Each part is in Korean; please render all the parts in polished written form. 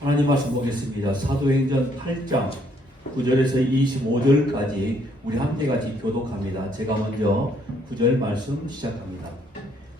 하나님 말씀 보겠습니다. 사도행전 8장 9절에서 25절까지 우리 함께 같이 교독합니다. 제가 먼저 9절 말씀 시작합니다.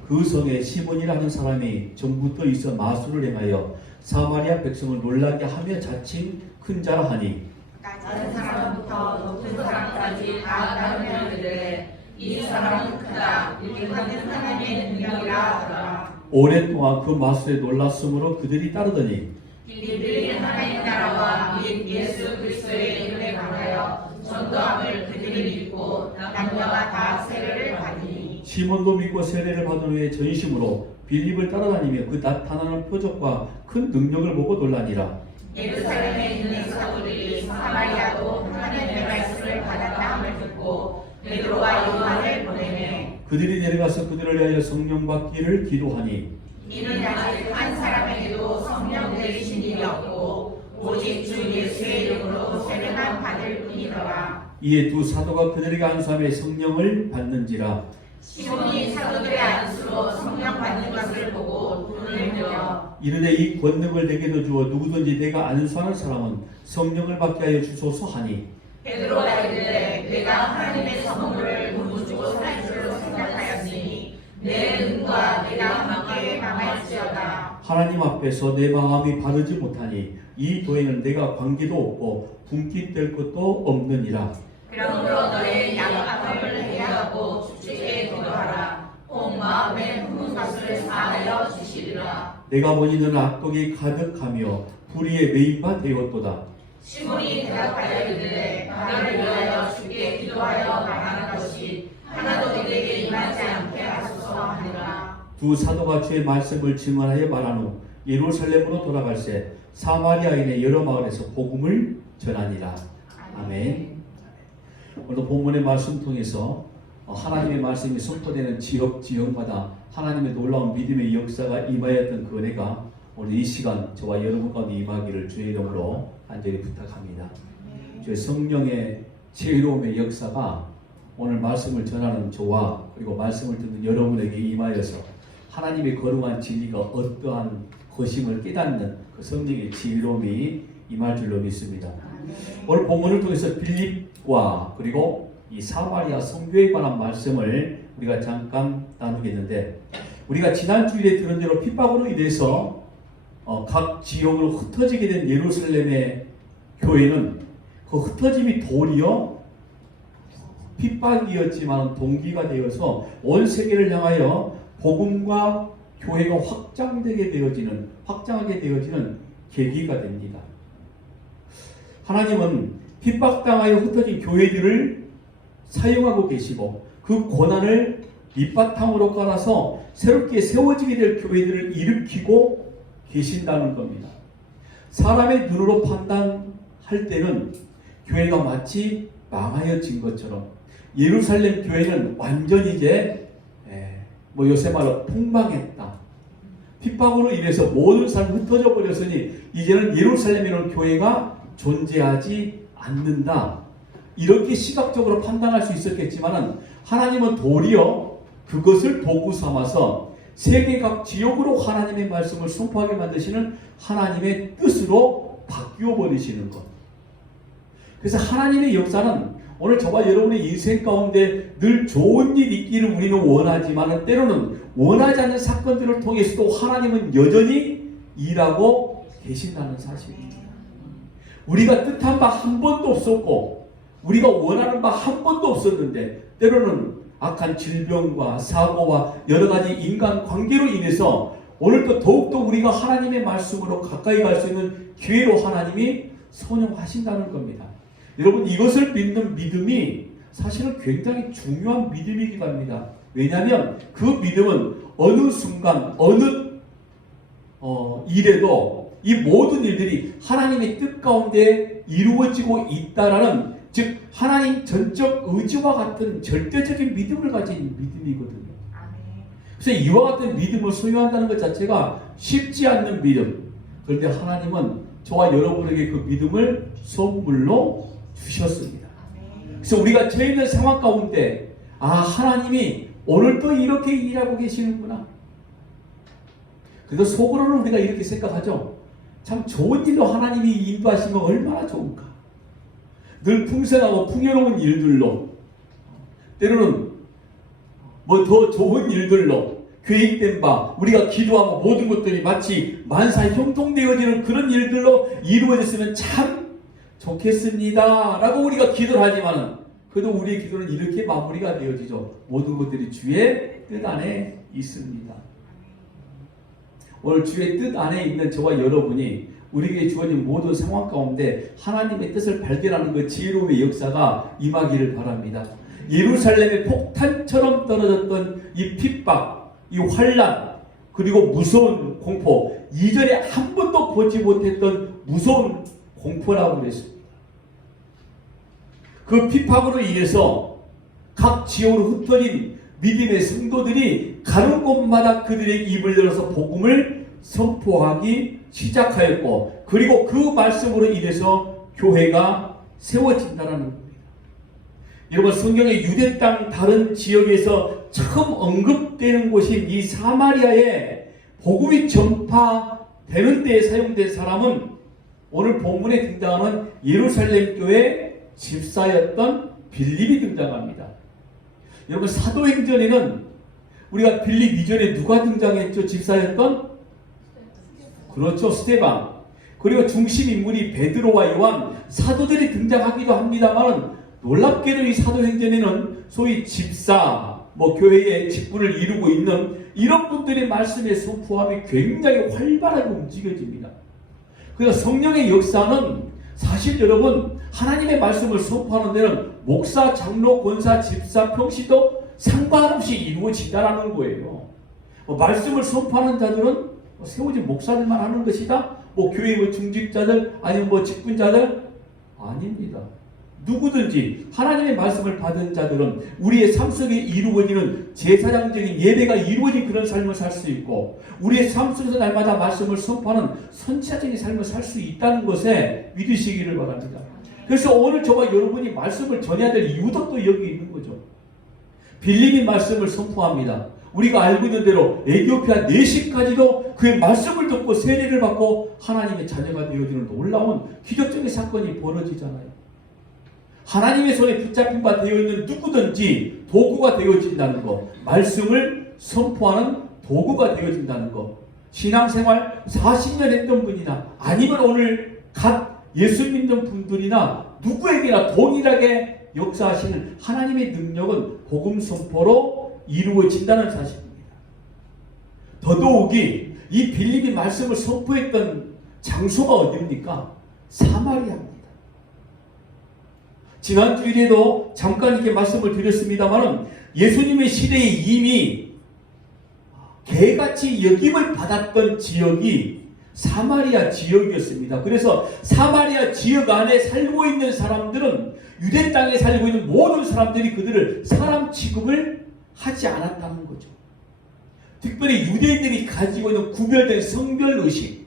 그 성에 시몬이라는 사람이 전부터 있어 마술을 행하여 사마리아 백성을 놀라게 하며 자칭 큰 자라 하니 낮은 사람부터 높은 사람까지 다 따르며 이르되 이 사람은 크다 일하는 하나님의 능력이라 하더라. 오랫동안 그 마술에 놀랐으므로 그들이 따르더니 이들이 하나님 나라와 및 예수 그리스도의 이름에 관하여 전도함을 그들이 믿고 남녀가 다 세례를 받으니 시몬도 믿고 세례를 받은 후에 전심으로 빌립을 따라다니며 그 나타나는 표적과 큰 능력을 보고 놀라니라. 예루살렘에 있는 사도들이 사마리아도 하나님의 말씀을 받았다 함을 듣고 베드로와 요한을 보내매 그들이 내려가서 그들을 위하여 성령 받기를 기도하니 이는 아직 한 사람에게도 성령 내리신 일이 없고 오직 주 예수의 이름으로 세례만 받을 뿐이더라. 이에 두 사도가 그들에게 안수하며 성령을 받는지라. 시몬이 사도들의 안수로 성령 받는 것을 보고 눈을 들여 이르되 이 권능을 내게도 주어 누구든지 내가 안수하는 사람은 성령을 받게 하여 주소서 하니 베드로가 이르되 내가 하나님의 선물을 돈 주고 살 줄로 생각하였으니 내 눈과 내가 함께 망할지어다. 하나님 앞에서 내 마음이 바르지 못하니 이 도에는 내가 관계도 없고 분깃될 것도 없느니라. 그러므로 너의 양압함을 해하고 주께 기도하라. 온 마음에 품은 것을 사하여 주시리라. 내가 보니 너는 악독이 가득하며 불의에 매인 바 되었도다. 시몬이 대답하여 이르되 나를 위하여 주께 기도하여 망하는 것이 하나도 내게 임하지 않게 하소서 하니라. 두 사도가 주의 말씀을 증언하여 말한 후 예루살렘으로 돌아갈새 사마리아인의 여러 마을에서 복음을 전하니라. 아멘. 오늘 본문의 말씀 통해서 하나님의 말씀이 선포되는 지역마다 하나님의 놀라운 믿음의 역사가 임하였던 그 은혜가 오늘 이 시간 저와 여러분 가운데 임하기를 주의 이름으로 간절히 부탁합니다. 주의 성령의 지혜로움의 역사가 오늘 말씀을 전하는 저와 그리고 말씀을 듣는 여러분에게 임하여서 하나님의 거룩한 진리가 어떠한 것임을 깨닫는 그 성령의 지혜로움이 임할 줄로 믿습니다. 오늘 본문을 통해서 빌립과 그리고 이 사마리아 성교에 관한 말씀을 우리가 잠깐 나누겠는데, 우리가 지난 주일에 들은 대로 핍박으로 인해서 각 지역으로 흩어지게 된 예루살렘의 교회는 그 흩어짐이 도리어 핍박이었지만 동기가 되어서 온 세계를 향하여 복음과 교회가 확장하게 되어지는 계기가 됩니다. 하나님은 핍박당하여 흩어진 교회들을 사용하고 계시고 그 고난을 밑바탕으로 깔아서 새롭게 세워지게 될 교회들을 일으키고 계신다는 겁니다. 사람의 눈으로 판단할 때는 교회가 마치 망하여진 것처럼 예루살렘 교회는 완전히 이제 요새 말로 폭망했다. 핍박으로 인해서 모든 사람이 흩어져 버렸으니 이제는 예루살렘이라는 교회가 존재하지 않는다. 이렇게 시각적으로 판단할 수 있었겠지만 하나님은 도리어 그것을 도구 삼아서 세계 각 지역으로 하나님의 말씀을 선포하게 만드시는 하나님의 뜻으로 바뀌어 버리시는 것. 그래서 하나님의 역사는 오늘 저와 여러분의 인생 가운데 늘 좋은 일 있기를 우리는 원하지만 때로는 원하지 않는 사건들을 통해서도 하나님은 여전히 일하고 계신다는 사실입니다. 우리가 뜻한 바 한 번도 없었고 우리가 원하는 바 한 번도 없었는데 때로는 악한 질병과 사고와 여러 가지 인간 관계로 인해서 오늘도 더욱더 우리가 하나님의 말씀으로 가까이 갈 수 있는 기회로 하나님이 선용하신다는 겁니다. 여러분, 이것을 믿는 믿음이 사실은 굉장히 중요한 믿음이기도 합니다. 왜냐하면 그 믿음은 어느 순간 어느 일에도 이 모든 일들이 하나님의 뜻 가운데 이루어지고 있다라는, 즉 하나님 전적 의지와 같은 절대적인 믿음을 가진 믿음이거든요. 그래서 이와 같은 믿음을 소유한다는 것 자체가 쉽지 않는 믿음. 그런데 하나님은 저와 여러분에게 그 믿음을 선물로 주셨습니다. 그래서 우리가 처해 있는 상황 가운데 하나님이 오늘도 이렇게 일하고 계시는구나. 그래서 속으로는 우리가 이렇게 생각하죠. 참 좋은 일로 하나님이 인도하시면 얼마나 좋을까. 늘 풍성하고 풍요로운 일들로, 때로는 뭐 더 좋은 일들로 계획된 바, 우리가 기도하고 모든 것들이 마치 만사 형통되어지는 그런 일들로 이루어졌으면 참 좋겠습니다 라고 우리가 기도를 하지만, 그래도 우리의 기도는 이렇게 마무리가 되어지죠. 모든 것들이 주의 뜻 안에 있습니다. 오늘 주의 뜻 안에 있는 저와 여러분이 우리에게 주어진 모든 상황 가운데 하나님의 뜻을 발견하는 그 지혜로움의 역사가 임하기를 바랍니다. 예루살렘의 폭탄처럼 떨어졌던 이 핍박, 이 환난, 그리고 무서운 공포, 이전에 한 번도 보지 못했던 무서운 공포라고 그랬습니다. 그 핍박으로 인해서 각 지역으로 흩어진 믿음의 성도들이 가는 곳마다 그들의 입을 열어서 복음을 선포하기 시작하였고, 그리고 그 말씀으로 인해서 교회가 세워진다는 겁니다. 여러분, 성경의 유대 땅 다른 지역에서 처음 언급되는 곳인 이 사마리아에 복음이 전파되는 데에 사용된 사람은 오늘 본문에 등장하는 예루살렘 교회 집사였던 빌립이 등장합니다. 여러분, 사도행전에는 우리가 빌립 이전에 누가 등장했죠? 집사였던? 그렇죠, 스데반. 그리고 중심 인물이 베드로와 요한, 사도들이 등장하기도 합니다만, 놀랍게도 이 사도행전에는 소위 집사, 교회의 직분을 이루고 있는 이런 분들의 말씀의 선포함이 굉장히 활발하게 움직여집니다. 그래서 성령의 역사는 사실 여러분, 하나님의 말씀을 선포하는 데는 목사, 장로, 권사, 집사, 평시도 상관없이 이루어진다는 거예요. 말씀을 선포하는 자들은 세워진 목사들만 하는 것이다? 교회 중직자들, 아니면 직분자들? 아닙니다. 누구든지 하나님의 말씀을 받은 자들은 우리의 삶 속에 이루어지는 제사장적인 예배가 이루어진 그런 삶을 살 수 있고, 우리의 삶 속에서 날마다 말씀을 선포하는 선지자적인 삶을 살 수 있다는 것에 믿으시기를 바랍니다. 그래서 오늘 저와 여러분이 말씀을 전해야 될 이유도 또 여기 있는 거죠. 빌립이 말씀을 선포합니다. 우리가 알고 있는 대로 에티오피아 내시까지도 그의 말씀을 듣고 세례를 받고 하나님의 자녀가 되어지는 놀라운 기적적인 사건이 벌어지잖아요. 하나님의 손에 붙잡힌 바 되어 있는 누구든지 도구가 되어진다는 것, 말씀을 선포하는 도구가 되어진다는 것, 신앙생활 40년 했던 분이나 아니면 오늘 갓 예수 믿는 분들이나 누구에게나 동일하게 역사하시는 하나님의 능력은 복음 선포로 이루어진다는 사실입니다. 더더욱이 이 빌립이 말씀을 선포했던 장소가 어디입니까? 사마리아입니다. 지난 주일에도 잠깐 이렇게 말씀을 드렸습니다만, 예수님의 시대에 이미 개같이 여김을 받았던 지역이 사마리아 지역이었습니다. 그래서 사마리아 지역 안에 살고 있는 사람들은, 유대 땅에 살고 있는 모든 사람들이 그들을 사람 취급을 하지 않았다는 거죠. 특별히 유대인들이 가지고 있는 구별된 성별의식,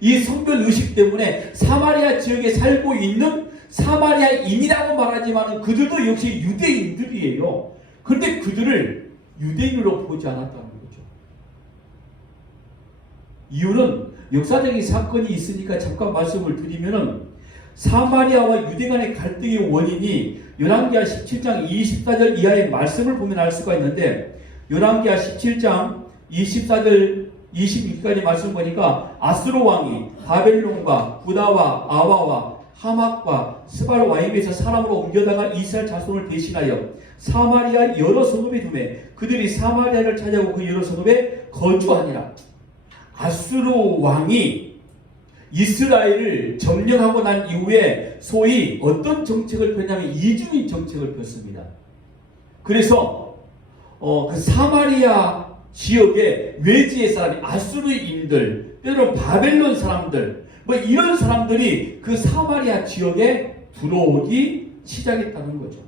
이 성별의식 때문에 사마리아 지역에 살고 있는 사마리아인이라고 말하지만 그들도 역시 유대인들이에요. 그런데 그들을 유대인으로 보지 않았다는 거죠. 이유는 역사적인 사건이 있으니까 잠깐 말씀을 드리면은, 사마리아와 유대 간의 갈등의 원인이 열왕기하 17장 24절 이하의 말씀을 보면 알 수가 있는데, 열왕기하 17장 24절 26절의 말씀 보니까 아수르 왕이 바벨론과 구다와 아와와 하막과 스발와임에서 사람으로 옮겨다가 이스라엘 자손을 대신하여 사마리아 여러 성읍에 두매 그들이 사마리아를 차지하고 그 여러 성읍에 거주하니라. 아수르 왕이 이스라엘을 점령하고 난 이후에 소위 어떤 정책을 폈냐면 이주민 정책을 폈습니다. 그래서 그 사마리아 지역의 외지의 사람이 아수르인들, 때로는 바벨론 사람들, 이런 사람들이 그 사마리아 지역에 들어오기 시작했다는 거죠.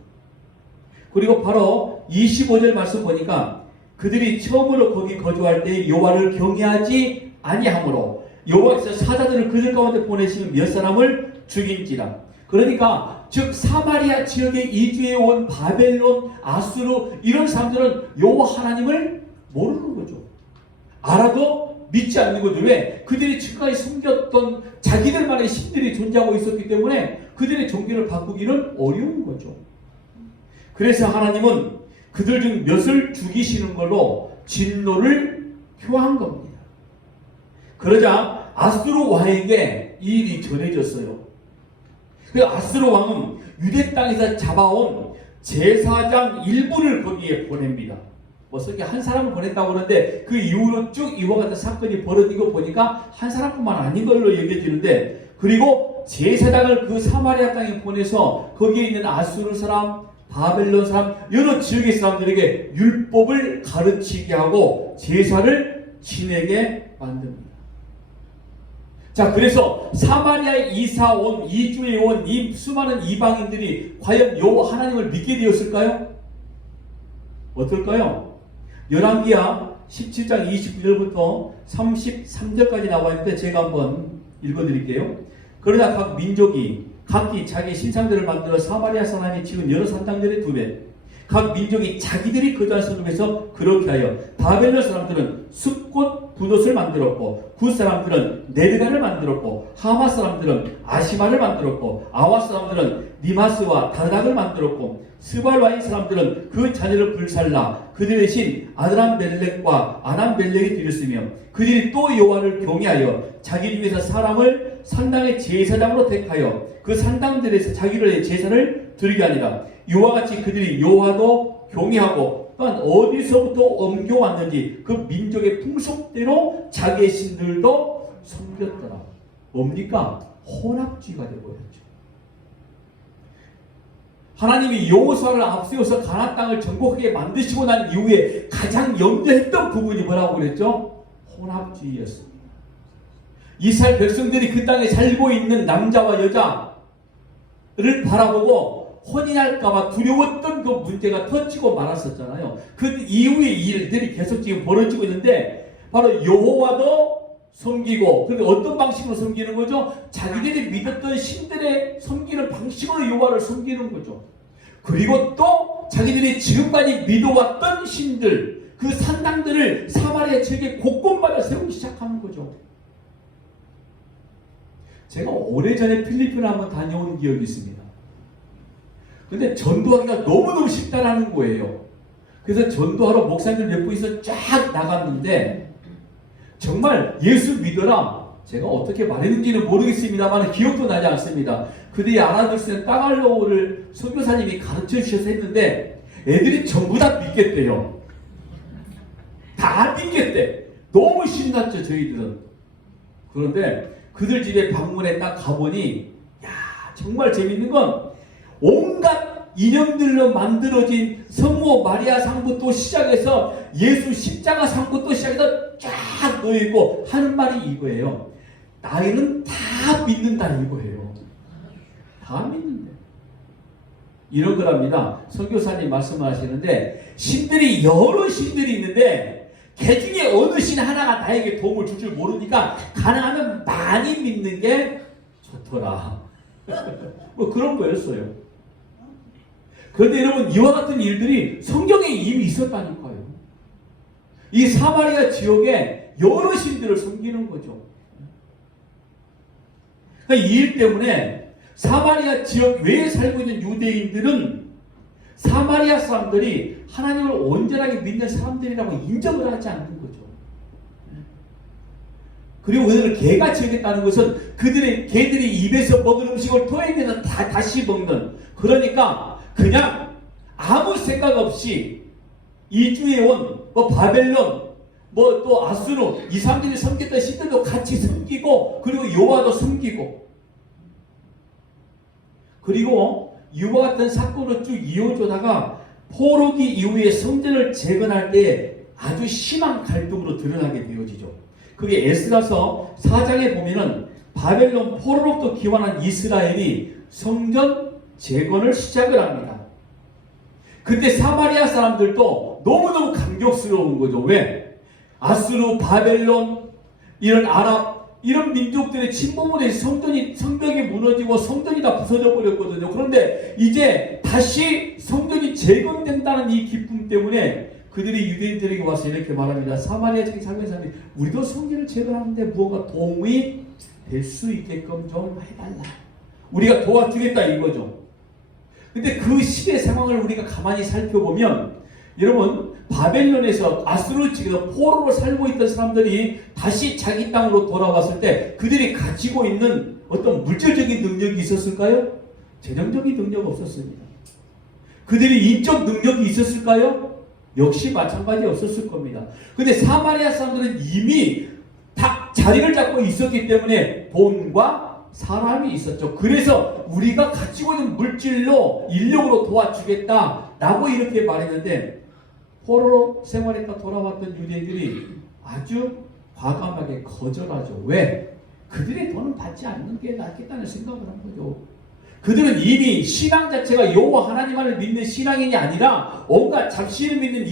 그리고 바로 25절 말씀 보니까 그들이 처음으로 거기 거주할 때 여호와를 경외하지 아니하므로 여호와께서 사자들을 그들 가운데 보내시는 몇 사람을 죽인지라. 그러니까 즉 사마리아 지역에 이주해 온 바벨론, 아수르 이런 사람들은 여호와 하나님을 모르는 거죠. 알아도 믿지 않는 거죠. 왜? 그들이 지금까지 숨겼던 자기들만의 신들이 존재하고 있었기 때문에 그들의 종교를 바꾸기는 어려운 거죠. 그래서 하나님은 그들 중 몇을 죽이시는 걸로 진노를 표한 겁니다. 그러자 아수르 왕에게 이 일이 전해졌어요. 그 아수르 왕은 유대 땅에서 잡아온 제사장 일부를 거기에 보냅니다. 뭐 그렇게 한 사람을 보냈다고 그러는데 그 이후로 쭉 이와 같은 사건이 벌어지고 보니까 한 사람뿐만 아닌 걸로 여겨지는데, 그리고 제사장을 그 사마리아 땅에 보내서 거기에 있는 아수르 사람, 바벨론 사람, 여러 지역의 사람들에게 율법을 가르치게 하고 제사를 지내게 만듭니다. 자, 그래서 사마리아에 이주에 온 이 수많은 이방인들이 과연 여호와 하나님을 믿게 되었을까요? 어떨까요? 열왕기하 17장 29절부터 33절까지 나와 있는데 제가 한번 읽어드릴게요. 그러나 각 민족이 각기 자기 신상들을 만들어 사마리아 사람이 지은 여러 산당들의 2배, 각 민족이 자기들이 거주한 성읍에서 그렇게 하여 바벨론 사람들은 숲꽃 분옷을 만들었고 굿 사람들은 네르가를 만들었고 하마 사람들은 아시마를 만들었고 아와 사람들은 니마스와 다락을 만들었고 스발와인 사람들은 그 자녀를 불살라 그들 대신 아드람멜렉과 아남멜렉이 드렸으며 그들이 또 여호와를 경외하여 자기 중에서 사람을 산당의 제사장으로 택하여 그 산당들에서 자기들의 제사를 드리게 하니라. 이와 같이 그들이 여호와도 경외하고 또한 어디서부터 옮겨왔는지 그 민족의 풍속대로 자기의 신들도 섬겼더라. 뭡니까? 혼합주의가 되어버렸죠. 하나님이 여호수아를 앞세워서 가나안 땅을 정복하게 만드시고 난 이후에 가장 염려했던 부분이 뭐라고 그랬죠? 혼합주의였습니다. 이스라엘 백성들이 그 땅에 살고 있는 남자와 여자를 바라보고 혼인할까봐 두려웠던 그 문제가 터지고 말았었잖아요. 그 이후의 일들이 계속 지금 벌어지고 있는데 바로 여호와도 섬기고, 그런데 어떤 방식으로 섬기는 거죠? 자기들이 믿었던 신들의 섬기는 방식으로 여호와를 섬기는 거죠. 그리고 또 자기들이 지금까지 믿어왔던 신들, 그 산당들을 사마리아 지역에 곳곳마다 세우기 시작하는 거죠. 제가 오래전에 필리핀을 한번 다녀온 기억이 있습니다. 근데 전도하기가 너무너무 쉽다라는 거예요. 그래서 전도하러 목사님들 몇 분이서 쫙 나갔는데 정말 예수 믿어라, 제가 어떻게 말했는지는 모르겠습니다만 기억도 나지 않습니다. 그들이 알아들 수 있는 따갈로우를 선교사님이 가르쳐 주셔서 했는데 애들이 전부 다 믿겠대요. 다 믿겠대. 너무 신났죠 저희들은. 그런데 그들 집에 방문에 딱 가보니 정말 재밌는 건 온갖 인형들로 만들어진 성모 마리아 상부터 시작해서 예수 십자가 상부터 시작해서 쫙 놓여있고 하는 말이 이거예요. 나이는 다 믿는다 이거예요. 다 믿는데. 이런 거랍니다. 선교사님 말씀하시는데 신들이 여러 신들이 있는데 그 중에 어느 신 하나가 나에게 도움을 줄 줄 모르니까 가능하면 많이 믿는 게 좋더라. 뭐 그런 거였어요. 그런데 여러분 이와 같은 일들이 성경에 이미 있었다니까요. 이 사마리아 지역에 여러 신들을 섬기는 거죠. 그러니까 이 일 때문에 사마리아 지역 외에 살고 있는 유대인들은 사마리아 사람들이 하나님을 온전하게 믿는 사람들이라고 인정을 하지 않는 거죠. 그리고 그들을 개같이 여겼다는 것은 개들이 입에서 먹은 음식을 토해내서 다시 먹는, 그러니까 그냥 아무 생각 없이 이주에 온 바벨론 또 아수르 이 사람들이 섬겼던 신들도 같이 섬기고 그리고 여호와도 섬기고, 그리고 이와 같은 사건으로 쭉 이어져다가 포로기 이후에 성전을 재건할 때 아주 심한 갈등으로 드러나게 되어지죠. 그게 에스라서 4장에 보면은 바벨론 포로로부터 귀환한 이스라엘이 성전 재건을 시작을 합니다. 그때 사마리아 사람들도 너무너무 감격스러운 거죠. 왜? 아수르, 바벨론, 이런 아랍, 이런 민족들의 침범으로 해서 성벽이 무너지고 성전이 다 부서져 버렸거든요. 그런데 이제 다시 성전이 재건된다는 이 기쁨 때문에 그들이 유대인들에게 와서 이렇게 말합니다. 사마리아 지역에 살고 있는 사람들이 우리도 성전을 재건하는데 무언가 도움이 될 수 있게끔 좀 해달라. 우리가 도와주겠다 이거죠. 근데 그 시대 상황을 우리가 가만히 살펴보면 여러분 바벨론에서 아수르 지역에서 포로로 살고 있던 사람들이 다시 자기 땅으로 돌아왔을 때 그들이 가지고 있는 어떤 물질적인 능력이 있었을까요? 재정적인 능력 없었습니다. 그들이 인적 능력이 있었을까요? 역시 마찬가지 없었을 겁니다. 근데 사마리아 사람들은 이미 다 자리를 잡고 있었기 때문에 돈과 사람이 있었죠. 그래서 우리가 가지고 있는 물질로 인력으로 도와주겠다라고 이렇게 말했는데 포로로 생활했다 돌아왔던 유대인들이 아주 과감하게 거절하죠. 왜? 그들의 돈은 받지 않는 게 낫겠다는 생각을 한 거죠. 그들은 이미 신앙 자체가 여호와 하나님만을 믿는 신앙인이 아니라 온갖 잡신을 믿는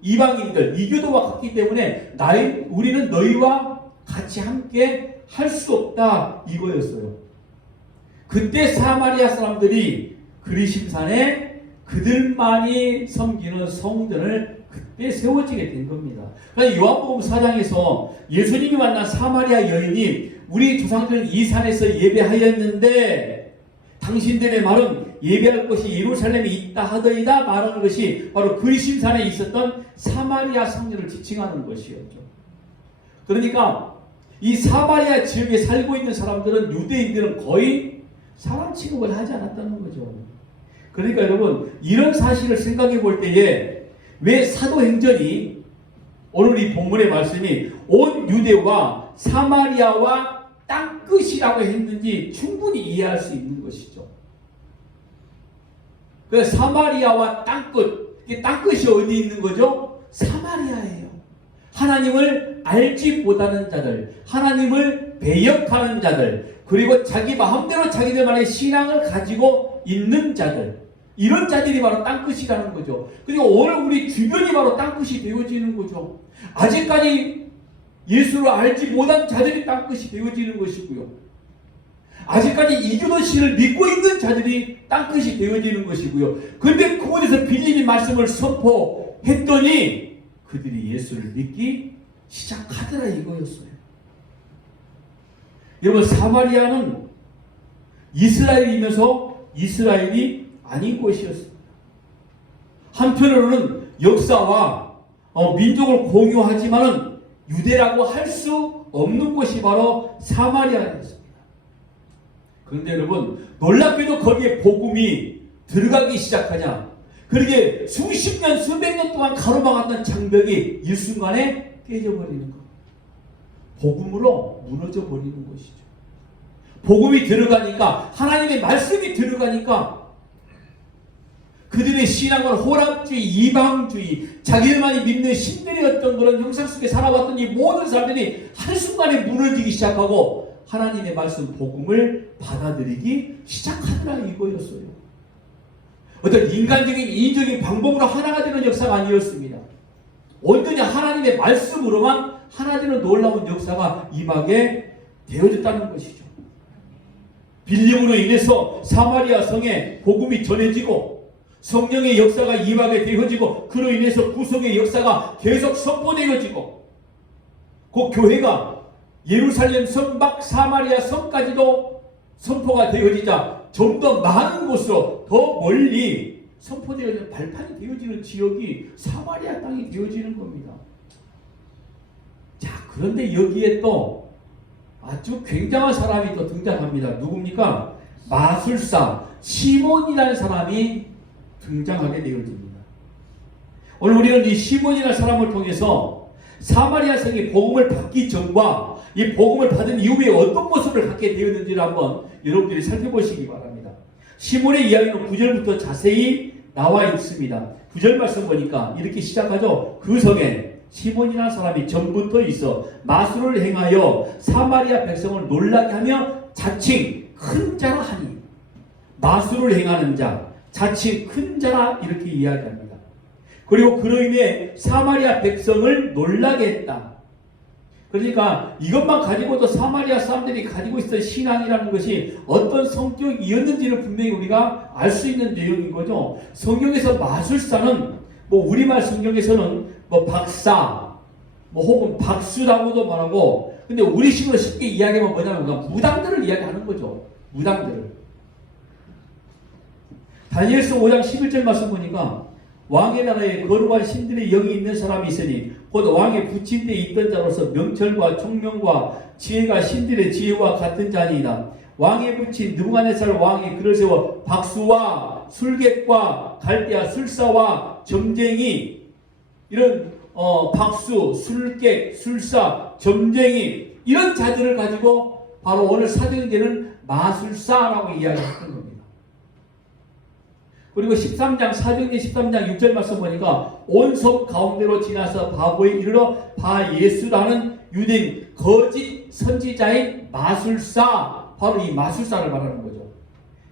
이방인들, 이교도와 같기 때문에 우리는 너희와 같이 함께 할 수 없다 이거였어요. 그때 사마리아 사람들이 그리심산에 그들만이 섬기는 성전을 그때 세워지게 된 겁니다. 그러니까 요한복음 4장에서 예수님이 만난 사마리아 여인이 우리 조상들은 이 산에서 예배하였는데 당신들의 말은 예배할 곳이 예루살렘에 있다 하더이다 말하는 것이 바로 그리심산에 있었던 사마리아 성전을 지칭하는 것이었죠. 그러니까 이 사마리아 지역에 살고 있는 사람들은 유대인들은 거의 사람 취급을 하지 않았다는 거죠. 그러니까 여러분 이런 사실을 생각해 볼 때에 왜 사도행전이 오늘 이 본문의 말씀이 온 유대와 사마리아와 땅끝이라고 했는지 충분히 이해할 수 있는 것이죠. 그래서 사마리아와 땅끝, 이게 땅끝이 어디 있는 거죠? 사마리아예요. 하나님을 알지 못하는 자들, 하나님을 배역하는 자들, 그리고 자기 마음대로 자기들만의 신앙을 가지고 있는 자들, 이런 자들이 바로 땅끝이라는 거죠. 그리고 오늘 우리 주변이 바로 땅끝이 되어지는 거죠. 아직까지 예수를 알지 못한 자들이 땅끝이 되어지는 것이고요. 아직까지 이교도 신을 믿고 있는 자들이 땅끝이 되어지는 것이고요. 그런데 그곳에서 빌림이 말씀을 선포했더니 그들이 예수를 믿기 시작하더라 이거였어요. 여러분 사마리아는 이스라엘이면서 이스라엘이 아닌 곳이었습니다. 한편으로는 역사와 민족을 공유하지만은 유대라고 할 수 없는 곳이 바로 사마리아였습니다. 그런데 여러분 놀랍게도 거기에 복음이 들어가기 시작하냐, 그러게 수십 년 수백 년 동안 가로막았던 장벽이 일순간에 깨져버리는 것, 복음으로 무너져 버리는 것이죠. 복음이 들어가니까, 하나님의 말씀이 들어가니까 그들의 신앙은 호락주의, 이방주의, 자기들만이 믿는 신들의 어떤 그런 형상 속에 살아왔던 이 모든 사람들이 한순간에 무너지기 시작하고 하나님의 말씀 복음을 받아들이기 시작하더라 이거였어요. 어떤 인간적인 인위적인 방법으로 하나가 되는 역사가 아니었습니다. 온전히 하나님의 말씀으로만 하나 되는 놀라운 역사가 임하게 되어졌다는 것이죠. 빌림으로 인해서 사마리아 성에 복음이 전해지고 성령의 역사가 임하게 되어지고 그로 인해서 구속의 역사가 계속 선포되어지고 그 교회가 예루살렘 성 밖 사마리아 성까지도 선포가 되어지자 좀 더 많은 곳으로 더 멀리 선포되어지는 발판이 되어지는 지역이 사마리아 땅이 되어지는 겁니다. 자, 그런데 여기에 또 아주 굉장한 사람이 또 등장합니다. 누굽니까? 마술사 시몬이라는 사람이 등장하게 되어집니다. 오늘 우리는 이 시몬이라는 사람을 통해서 사마리아 성이 복음을 받기 전과 이 복음을 받은 이후에 어떤 모습을 갖게 되었는지를 한번 여러분들이 살펴보시기 바랍니다. 시몬의 이야기는 9절부터 자세히 나와 있습니다. 9절 말씀 보니까 이렇게 시작하죠. 그 성에 시몬이라는 사람이 전부터 있어 마술을 행하여 사마리아 백성을 놀라게 하며 자칭 큰 자라 하니, 마술을 행하는 자, 자칭 큰 자라 이렇게 이야기합니다. 그리고 그로 인해 사마리아 백성을 놀라게 했다. 그러니까 이것만 가지고도 사마리아 사람들이 가지고 있었던 신앙이라는 것이 어떤 성격이었는지를 분명히 우리가 알 수 있는 내용인 거죠. 성경에서 마술사는 뭐 우리말 성경에서는 뭐 박사, 뭐 혹은 박수라고도 말하고, 근데 우리식으로 쉽게 이야기하면 뭐냐면 무당들을 이야기하는 거죠. 무당들을. 다니엘서 5장 11절 말씀 보니까 왕의 나라에 거룩한 신들의 영이 있는 사람이 있으니 곧 왕의 붙인 데 있던 자로서 명철과 총명과 지혜가 신들의 지혜와 같은 자니이다. 왕의 붙인 느부갓네살 왕이 그를 세워 박수와 술객과 갈대아 술사와 점쟁이, 이런 박수, 술객, 술사, 점쟁이, 이런 자들을 가지고 바로 오늘 사도행전에 되는 마술사라고 이야기했던 겁니다. 그리고 13장, 사도행전 13장 6절 말씀 보니까 온 섬 가운데로 지나서 바보에 이르러 바 예수라는 유대인 거짓 선지자인 마술사, 바로 이 마술사를 말하는 거죠.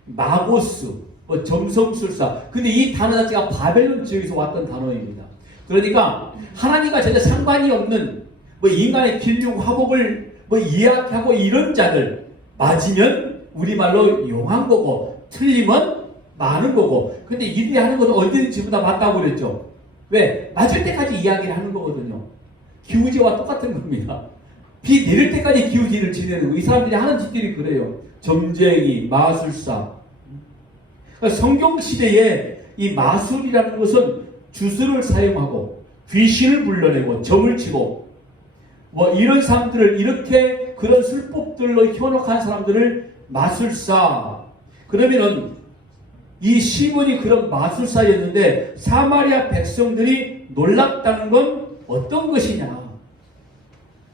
마고스, 뭐 점성술사. 근데 이 단어 자체가 바벨론 지역에서 왔던 단어입니다. 그러니까 하나님과 전혀 상관이 없는 뭐 인간의 길흉 화복을 뭐 이야기하고 이런 자들 맞으면 우리말로 용한 거고 틀리면 많은 거고. 근데 이들이 하는 것도 언제든지 전부 다 맞다고 그랬죠. 왜? 맞을 때까지 이야기를 하는 거거든요. 기우제와 똑같은 겁니다. 비 내릴 때까지 기우제를 지내는 거. 이 사람들이 하는 짓들이 그래요. 점쟁이, 마술사. 그러니까 성경 시대에 이 마술이라는 것은 주술을 사용하고 귀신을 불러내고 점을 치고 뭐 이런 사람들을, 이렇게 그런 술법들로 현혹한 사람들을 마술사. 그러면은 이 시몬이 그런 마술사였는데 사마리아 백성들이 놀랍다는 건 어떤 것이냐?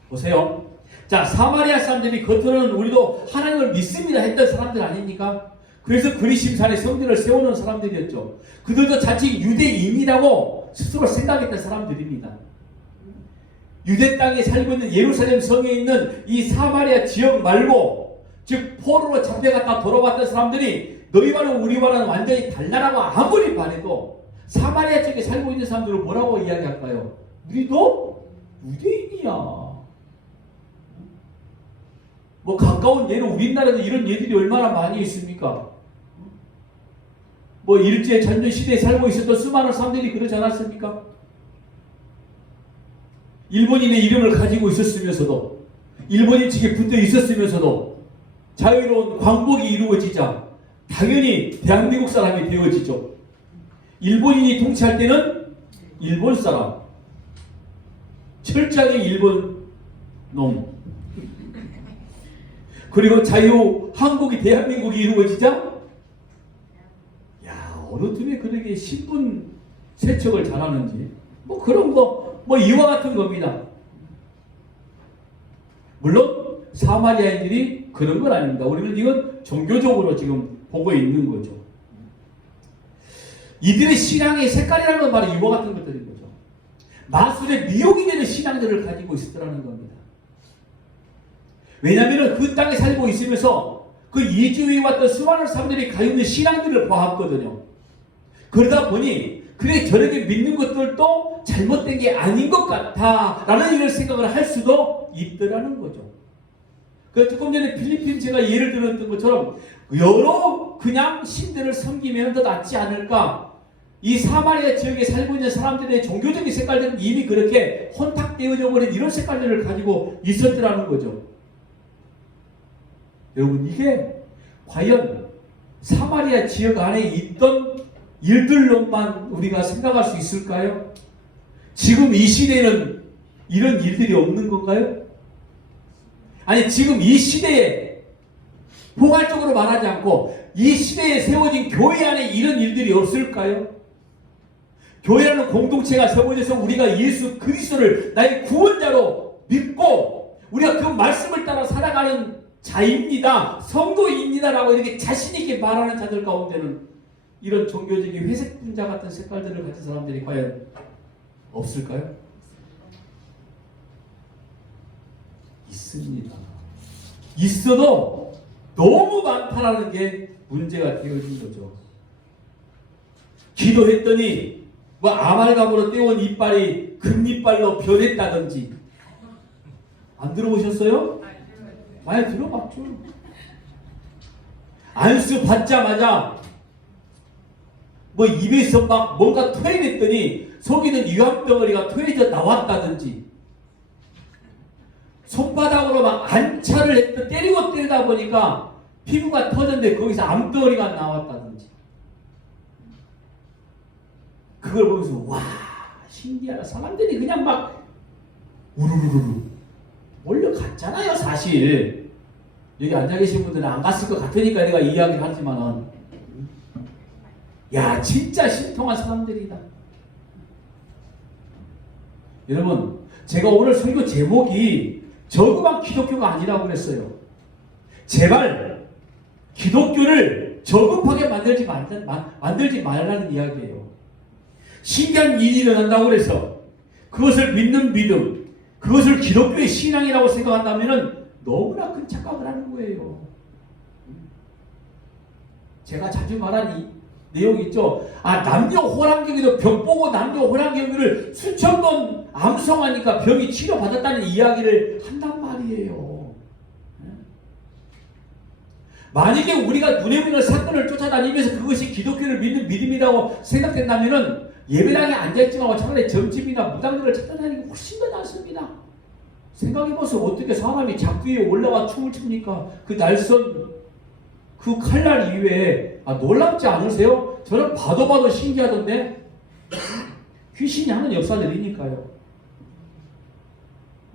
보세요. 자, 사마리아 사람들이 겉으로는 우리도 하나님을 믿습니다 했던 사람들 아닙니까? 그래서 그리심산에 성전을 세우는 사람들이었죠. 그들도 자칫 유대인이라고 스스로 생각했던 사람들입니다. 유대 땅에 살고 있는 예루살렘 성에 있는 이 사마리아 지역 말고, 즉 포로로 잡혀갔다 돌아왔던 사람들이 너희와는 우리와는 완전히 달라라고 아무리 말해도 사마리아 쪽에 살고 있는 사람들은 뭐라고 이야기할까요? 우리도 유대인이야. 뭐 가까운 예로 우리나라에도 이런 예들이 얼마나 많이 있습니까? 뭐 일제 전쟁 시대에 살고 있었던 수많은 사람들이 그러지 않았습니까? 일본인의 이름을 가지고 있었으면서도, 일본인 측에 붙어 있었으면서도 자유로운 광복이 이루어지자 당연히 대한민국 사람이 되어지죠. 일본인이 통치할 때는 일본 사람, 철저하게 일본 놈. 그리고 자유 한국이 대한민국이 이루어지자, 야, 어느 틈에 그렇게 신분 세척을 잘하는지, 뭐 그런 거, 뭐 이와 같은 겁니다. 물론 사마리아인들이 그런 건 아닙니다. 우리는 이건 종교적으로 지금 보고 있는 거죠. 이들의 신앙의 색깔이라는 건 바로 이와 같은 것들인 거죠. 마술에 미혹이 되는 신앙들을 가지고 있었더라는 겁니다. 왜냐하면 그 땅에 살고 있으면서 그 이주에 왔던 수많은 사람들이 가지고 있는 신앙들을 보았거든요. 그러다 보니 그래 저렇게 믿는 것들도 잘못된 게 아닌 것 같다라는 이런 생각을 할 수도 있더라는 거죠. 그 조금 전에 필리핀 제가 예를 들었던 것처럼 여러 그냥 신들을 섬기면 더 낫지 않을까. 이 사마리아 지역에 살고 있는 사람들의 종교적인 색깔들은 이미 그렇게 혼탁되어져 버린 이런 색깔들을 가지고 있었더라는 거죠. 여러분, 이게 과연 사마리아 지역 안에 있던 일들로만 우리가 생각할 수 있을까요? 지금 이 시대에는 이런 일들이 없는 건가요? 아니, 지금 이 시대에 포괄적으로 말하지 않고 이 시대에 세워진 교회 안에 이런 일들이 없을까요? 교회라는 공동체가 세워져서 우리가 예수 그리스도를 나의 구원자로 믿고 우리가 그 말씀을 따라 살아가는 자입니다, 성도입니다라고 이렇게 자신있게 말하는 자들 가운데는 이런 종교적인 회색 분자 같은 색깔들을 가진 사람들이 과연 없을까요? 있습니다. 있어도 너무 많다라는 게 문제가 되어진 거죠. 기도했더니 뭐 아말감으로 떼온 이빨이 금이빨로 변했다든지, 안 들어보셨어요? 많이 들어봤죠. 안수 받자마자 뭐 입에서 막 뭔가 토해냈더니 속이는 유황덩어리가 토해져 나왔다든지, 손바닥으로 막 안차를 했던 때리고 때리다 보니까 피부가 터졌는데 거기서 암덩어리가 나왔다든지, 그걸 보면서 와 신기하다. 사람들이 그냥 막 우르르르 몰려갔잖아요. 사실 여기 앉아 계신 분들은 안 갔을 것 같으니까 내가 이야기를 하지만은, 야 진짜 신통한 사람들이다. 여러분, 제가 오늘 설교 제목이 저그만 기독교가 아니라고 그랬어요. 제발 기독교를 저급하게 만들지 말라는 이야기예요. 신기한 일이 일어난다고 해서 그것을 믿는 믿음, 그것을 기독교의 신앙이라고 생각한다면 너무나 큰 착각을 하는 거예요. 제가 자주 말한 이 내용 있죠. 남녀 호랑경기도 병 보고 남녀 호랑경기를 수천 번 암송하니까 병이 치료받았다는 이야기를 한단 말이에요. 만약에 우리가 눈에 보이는 사건을 쫓아다니면서 그것이 기독교를 믿는 믿음이라고 생각된다면 예배당에 앉아있지 말고 차라리 점집이나 무당들을 찾아다니는 게 훨씬 더 낫습니다. 생각해보세요. 어떻게 사람이 작두에 올라와 춤을 춥니까? 그 날선 그 칼날 이외에 놀랍지 않으세요? 저는 봐도 신기하던데 귀신이 하는 역사들이니까요.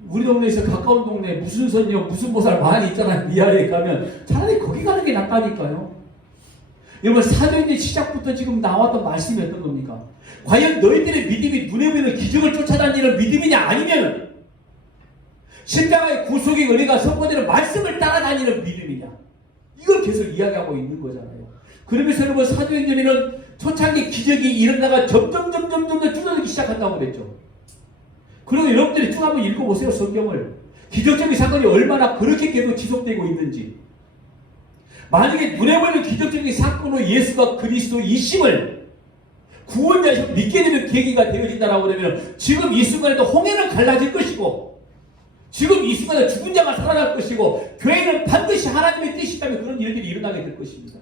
우리 동네에서 가까운 동네 무슨 선녀 무슨 보살 많이 있잖아요. 위아래에 가면 차라리 거기 가는 게 낫다니까요. 여러분, 사도행전 시작부터 지금 나왔던 말씀이 어떤 겁니까? 과연 너희들의 믿음이 눈에 보이는 기적을 쫓아다니는 믿음이냐, 아니면 십자가의 구속의 은혜가 선포되는 말씀을 따라다니는 믿음이냐, 이걸 계속 이야기하고 있는 거잖아요. 그러면서 여러분, 사도행전에는 초창기 기적이 일어나가 점점 줄어들기 시작한다고 그랬죠. 그리고 여러분들이 쭉 한번 읽어보세요. 성경을. 기적적인 사건이 얼마나 그렇게 계속 지속되고 있는지. 만약에 눈에 보이는 기적적인 사건으로 예수가 그리스도이심을 구원자이심을 믿게 되는 계기가 되어진다라고 그러면 지금 이 순간에도 홍해는 갈라질 것이고, 지금 이 순간에 죽은 자가 살아날 것이고, 교회는 반드시 하나님의 뜻이 있다면 그런 일들이 일어나게 될 것입니다.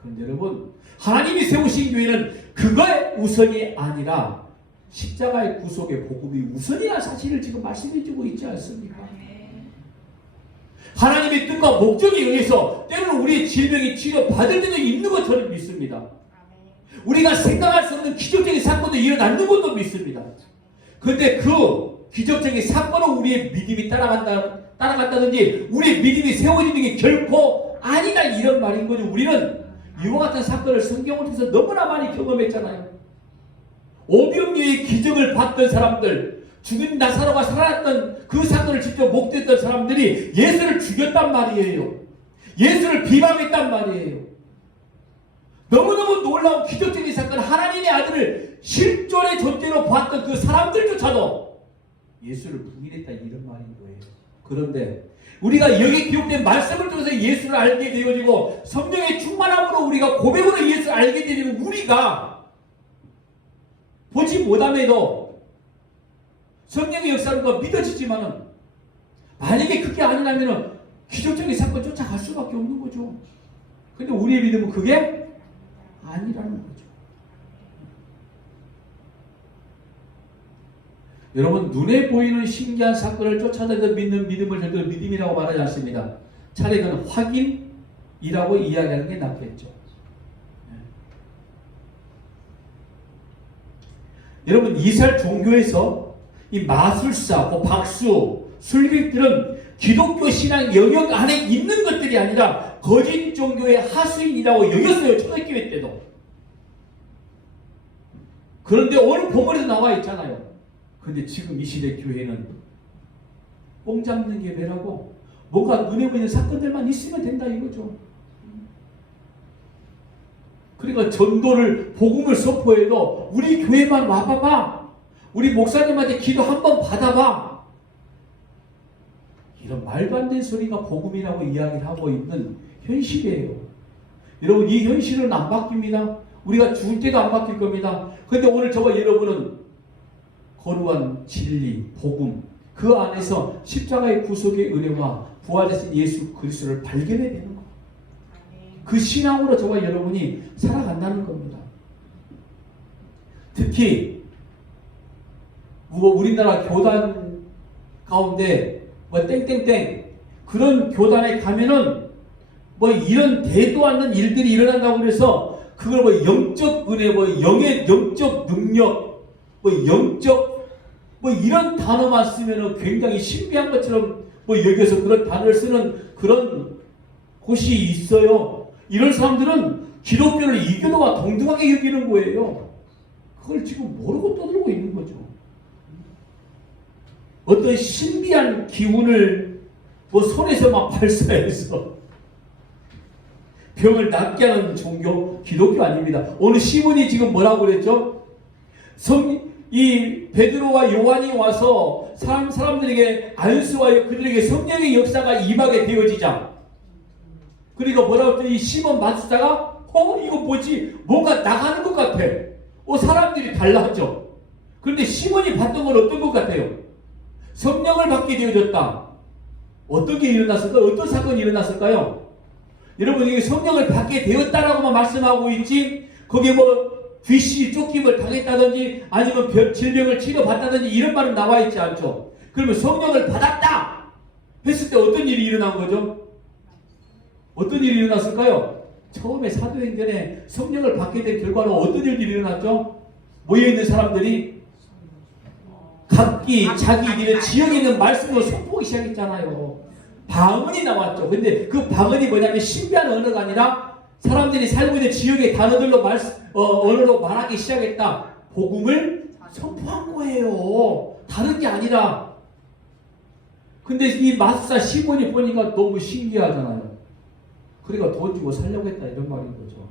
그런데 여러분, 하나님이 세우신 교회는 그거의 우선이 아니라 십자가의 구속의 복음이 우선이라는 사실을 지금 말씀해주고 있지 않습니까? 하나님의 뜻과 목적에 의해서 때로는 우리의 질병이 치료받을 때도 있는 것처럼 믿습니다. 우리가 생각할 수 없는 기적적인 사건도 일어나는 것도 믿습니다. 그런데 그 기적적인 사건은 우리의 믿음이 따라간다든지 우리의 믿음이 세워지는 게 결코 아니다, 이런 말인 거죠. 우리는 이와 같은 사건을 성경을 통해서 너무나 많이 경험했잖아요. 오병이어의 기적을 봤던 사람들, 죽은 나사로가 살아났던 그 사건을 직접 목도했던 사람들이 예수를 죽였단 말이에요. 예수를 비방했단 말이에요. 너무너무 놀라운 기적적인 사건, 하나님의 아들을 실존의 존재로 봤던 그 사람들조차도 예수를 부인했다, 이런 말인 거예요. 그런데 우리가 여기 기록된 말씀을 통해서 예수를 알게 되어지고 성령의 충만함으로 우리가 고백으로 예수를 알게 되는 우리가 보지 못함에도 성령의 역사가 믿어지지만은, 만약에 그게 아니라면 기적적인 사건 쫓아갈 수밖에 없는 거죠. 근데 우리의 믿음은 그게 아니라는 거죠. 여러분, 눈에 보이는 신기한 사건을 쫓아다니는 믿는 믿음을 저희들 믿음이라고 말하지 않습니다. 차라리 그는 확인이라고 이야기하는 게 낫겠죠. 여러분, 이스라엘 종교에서 이 마술사, 박수, 술객들은 기독교 신앙 영역 안에 있는 것들이 아니라 거짓 종교의 하수인이라고 여겼어요. 초대교회 때도. 그런데 오늘 본문에도 나와 있잖아요. 그런데 지금 이 시대 교회는 뽕 잡는 예배라고 뭔가 눈에 보이는 사건들만 있으면 된다, 이거죠. 그러니까 전도를, 복음을 선포해도 우리 교회만 와봐봐, 우리 목사님한테 기도 한번 받아봐, 이런 말도 안 되는 소리가 복음이라고 이야기를 하고 있는 현실이에요. 여러분, 이 현실은 안 바뀝니다. 우리가 죽을 때도 안 바뀔 겁니다. 그런데 오늘 저와 여러분은 거룩한 진리, 복음, 그 안에서 십자가의 구속의 은혜와 부활하신 예수 그리스도를 발견해야 되는 거예요. 그 신앙으로 저와 여러분이 살아간다는 겁니다. 특히 우리나라 교단 가운데 뭐 땡땡땡 그런 교단에 가면은 뭐 이런 대도 않는 일들이 일어난다고 그래서 그걸 뭐 영적 은혜, 뭐 영적 능력, 뭐 영적 뭐 이런 단어만 쓰면은 굉장히 신비한 것처럼 뭐 여기서 그런 단어를 쓰는 그런 곳이 있어요. 이런 사람들은 기독교를 이교도와 동등하게 여기는 거예요. 그걸 지금 모르고 떠들고 있는 거죠. 어떤 신비한 기운을 뭐 손에서 막 발사해서 병을 낫게 하는 종교, 기독교 아닙니다. 오늘 시몬이 지금 뭐라고 그랬죠? 이 베드로와 요한이 와서 사람들에게 안수하여 그들에게 성령의 역사가 임하게 되어지자. 그러니까 뭐라고 했더니 이 시몬 마술사가 이거 뭐지? 뭔가 나가는 것 같아. 사람들이 달라져. 그런데 시몬이 봤던 건 어떤 것 같아요? 성령을 받게 되어졌다. 어떤 게 일어났을까요? 어떤 사건이 일어났을까요? 여러분, 이게 성령을 받게 되었다라고만 말씀하고 있지, 거기에 뭐 귀신이 쫓김을 당했다든지 아니면 질병을 치료받다든지 이런 말은 나와 있지 않죠. 그러면 성령을 받았다 했을 때 어떤 일이 일어난 거죠? 어떤 일이 일어났을까요? 처음에 사도행전에 성령을 받게 된 결과로 어떤 일들이 일어났죠? 모여있는 사람들이 각기 자기들의 지역에 있는 말씀으로 선포하기 시작했잖아요. 방언이 나왔죠. 근데 그 방언이 뭐냐면 신비한 언어가 아니라 사람들이 살고 있는 지역의 단어들로 언어로 말하기 시작했다. 복음을 선포한 거예요. 다른 게 아니라. 근데 이 마술사 시몬이 보니까 너무 신기하잖아요. 그러니까 돈 주고 살려고 했다 이런 말인 거죠.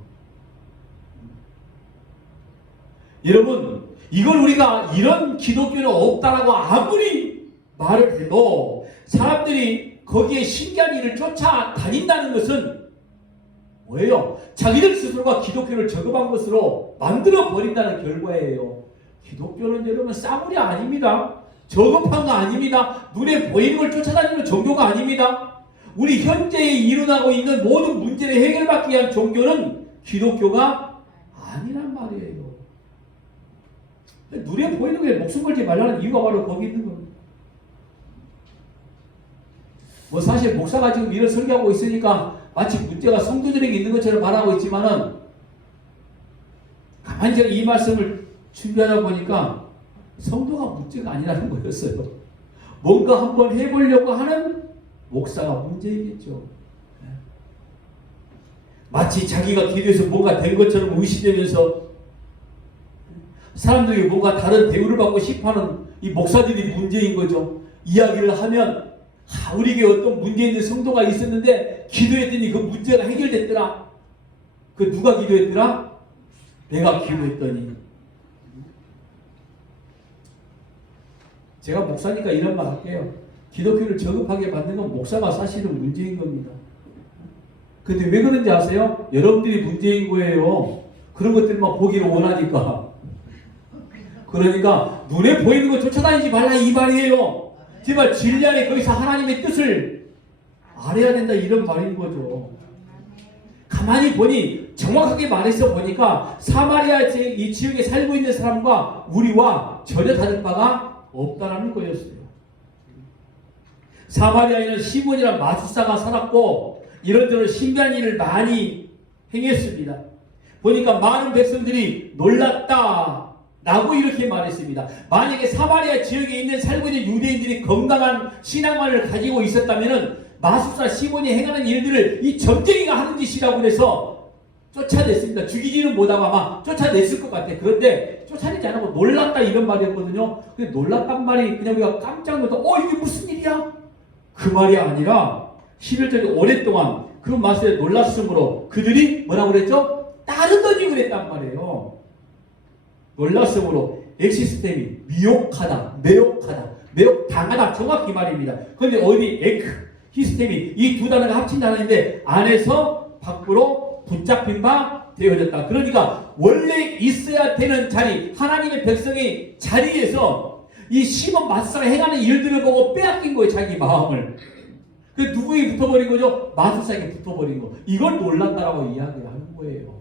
여러분, 이걸 우리가 이런 기독교는 없다라고 아무리 말을 해도 사람들이 거기에 신기한 일을 쫓아다닌다는 것은 뭐예요? 자기들 스스로가 기독교를 저급한 것으로 만들어버린다는 결과예요. 기독교는 여러분 싸구려 아닙니다. 저급한 거 아닙니다. 눈에 보이는 걸 쫓아다니는 종교가 아닙니다. 우리 현재에 일어나고 있는 모든 문제를 해결받기 위한 종교는 기독교가 아니란 말이에요. 눈에 보이는 게 목숨 걸지 말라는 이유가 바로 거기 있는 겁니다. 뭐 사실 목사가 지금 이런 설교하고 있으니까 마치 문제가 성도들에게 있는 것처럼 말하고 있지만은 가만히 제가 이 말씀을 준비하다 보니까 성도가 문제가 아니라는 거였어요. 뭔가 한번 해보려고 하는 목사가 문제이겠죠. 마치 자기가 기도해서 뭔가 된 것처럼 의심되면서 사람들이 뭔가 다른 대우를 받고 싶어하는 이 목사들이 문제인 거죠. 이야기를 하면 우리에게 어떤 문제 있는 성도가 있었는데 기도했더니 그 문제가 해결됐더라. 그 누가 기도했더라? 내가 기도했더니. 제가 목사니까 이런 말 할게요. 기독교를 저급하게 만든 건 목사가 사실은 문제인 겁니다. 근데 왜 그런지 아세요? 여러분들이 문제인 거예요. 그런 것들만 보기를 원하니까. 그러니까 눈에 보이는 거 쫓아다니지 말라 이 말이에요. 제발 진리 안에 거기서 하나님의 뜻을 알아야 된다 이런 말인 거죠. 가만히 보니 정확하게 말해서 보니까 사마리아 이 지역에 살고 있는 사람과 우리와 전혀 다른 바가 없다라는 거였어요. 사마리아에는 시몬이라는 마술사가 살았고 이런저런 신비한 일을 많이 행했습니다. 보니까 많은 백성들이 놀랐다 라고 이렇게 말했습니다. 만약에 사마리아 지역에 있는 살고 있는 유대인들이 건강한 신앙관을 가지고 있었다면 마술사 시몬이 행하는 일들을 이 점쟁이가 하는 짓이라고 해서 쫓아냈습니다. 죽이지는 못하고 아마 쫓아냈을 것 같아. 그런데 쫓아내지 않고 놀랐다 이런 말이었거든요. 근데 놀랐단 말이 그냥 우리가 깜짝 놀라서 이게 무슨 일이야? 그 말이 아니라 11절에 오랫동안 그 맛에 놀랐으므로 그들이 뭐라고 그랬죠? 따르더니 그랬단 말이에요. 놀랐으므로 엑시스템이 미혹하다, 매혹당하다 정확히 말입니다. 그런데 어디 히스템이 이 두 단어가 합친 단어인데 안에서 밖으로 붙잡힌 바 되어졌다. 그러니까 원래 있어야 되는 자리, 하나님의 백성의 자리에서 이 시몬 마술사가 행하는 일들을 보고 빼앗긴 거예요. 자기 마음을. 그 누구에게 붙어버린 거죠? 마술사에게 붙어버린 거. 이걸 놀랐다라고 이야기하는 거예요.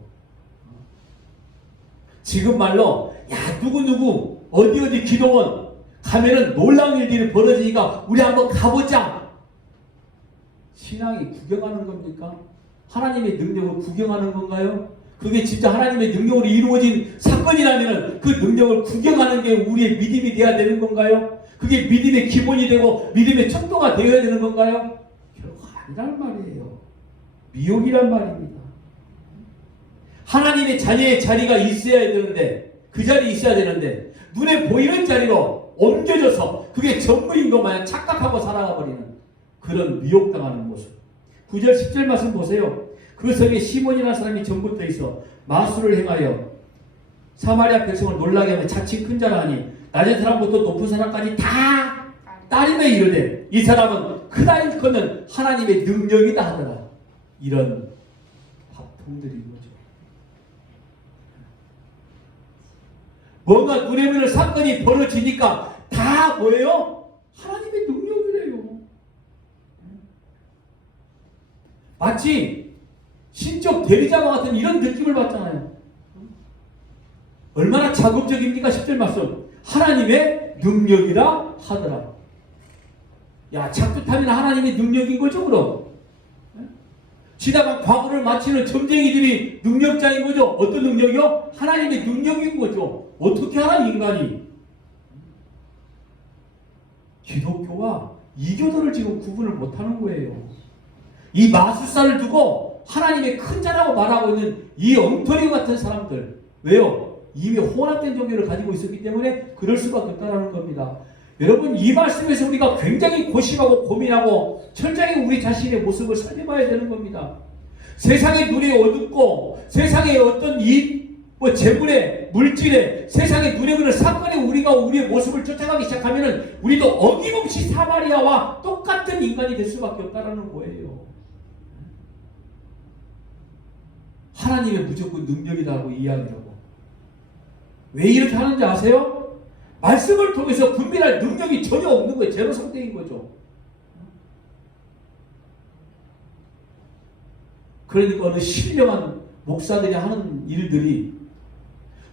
지금 말로 누구 어디 기도원 가면은 놀라운 일들이 벌어지니까 우리 한번 가보자. 신앙이 구경하는 겁니까? 하나님의 능력을 구경하는 건가요? 그게 진짜 하나님의 능력으로 이루어진 사건이라면 그 능력을 구경하는 게 우리의 믿음이 되어야 되는 건가요? 그게 믿음의 기본이 되고 믿음의 척도가 되어야 되는 건가요? 결국 아니란 말이에요. 미혹이란 말입니다. 하나님의 자녀의 자리가 있어야 되는데, 그 자리에 있어야 되는데 눈에 보이는 자리로 옮겨져서 그게 전부인 것 마냥 착각하고 살아가 버리는 그런 미혹당하는 모습. 9절 10절 말씀 보세요. 그 성에 시몬이라는 사람이 전부터 있어 마술을 행하여 사마리아 백성을 놀라게 하며 자칭 큰 자라 하니 낮은 사람부터 높은 사람까지 다 따림에 이르되 이 사람은 크다 일컫는 하나님의 능력이다 하더라. 이런 밥통들인 거죠. 뭔가 눈에 보이는 사건이 벌어지니까 다 뭐예요? 하나님의 능력이래요. 마치 신적 대리자와 같은 이런 느낌을 받잖아요. 얼마나 자극적입니까? 10절 말씀. 하나님의 능력이라 하더라. 야, 작두탄이나 하나님의 능력인 거죠, 그럼? 지나간 과거를 마치는 점쟁이들이 능력자인 거죠. 어떤 능력이요? 하나님의 능력인 거죠. 어떻게 하나 인간이? 기독교와 이교도를 지금 구분을 못하는 거예요. 이 마술사를 두고 하나님의 큰 자라고 말하고 있는 이 엉터리 같은 사람들. 왜요? 이미 혼합된 종교를 가지고 있었기 때문에 그럴 수밖에 없다는 겁니다. 여러분, 이 말씀에서 우리가 굉장히 고심하고 고민하고 철저히 우리 자신의 모습을 살펴봐야 되는 겁니다. 세상의 눈이 어둡고 세상의 어떤 재물에 물질에 세상의 눈에 보이는 사건에 우리가 우리의 모습을 쫓아가기 시작하면은 우리도 어김없이 사마리아와 똑같은 인간이 될 수밖에 없다는 거예요. 하나님의 무조건 능력이라고 이야기하고. 왜 이렇게 하는지 아세요? 말씀을 통해서 분별할 능력이 전혀 없는 거예요. 제로 상태인 거죠. 그러니까 어느 신령한 목사들이 하는 일들이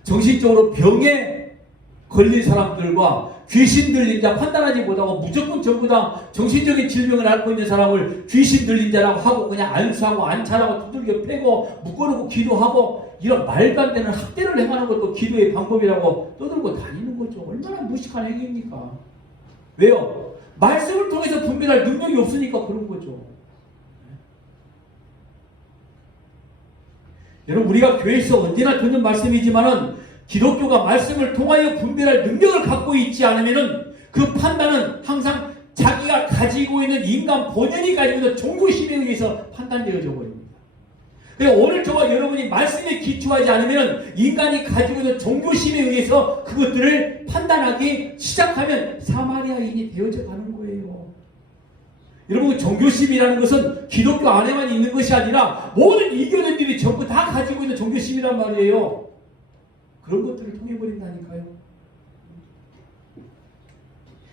정신적으로 병에 걸린 사람들과 귀신 들린 자 판단하지 못하고 무조건 전부 다 정신적인 질병을 앓고 있는 사람을 귀신 들린 자라고 하고 그냥 안수하고 안차라고 두들겨 패고 묶어놓고 기도하고 이런 말도 안 되는 학대를 행하는 것도 기도의 방법이라고 떠들고 다니는 거죠. 얼마나 무식한 행위입니까? 왜요? 말씀을 통해서 분별할 능력이 없으니까 그런 거죠. 여러분, 우리가 교회에서 언제나 듣는 말씀이지만은 기독교가 말씀을 통하여 분별할 능력을 갖고 있지 않으면은 그 판단은 항상 자기가 가지고 있는 인간 본연이 가지고 있는 종교심에 의해서 판단되어져 버립니다. 그러니까 오늘 저와 여러분이 말씀에 기초하지 않으면 인간이 가지고 있는 종교심에 의해서 그것들을 판단하기 시작하면 사마리아인이 되어져 가는 거예요. 여러분, 종교심이라는 것은 기독교 안에만 있는 것이 아니라 모든 이교도들이 전부 다 가지고 있는 종교심이란 말이에요. 그런 것들을 통해버린다니까요.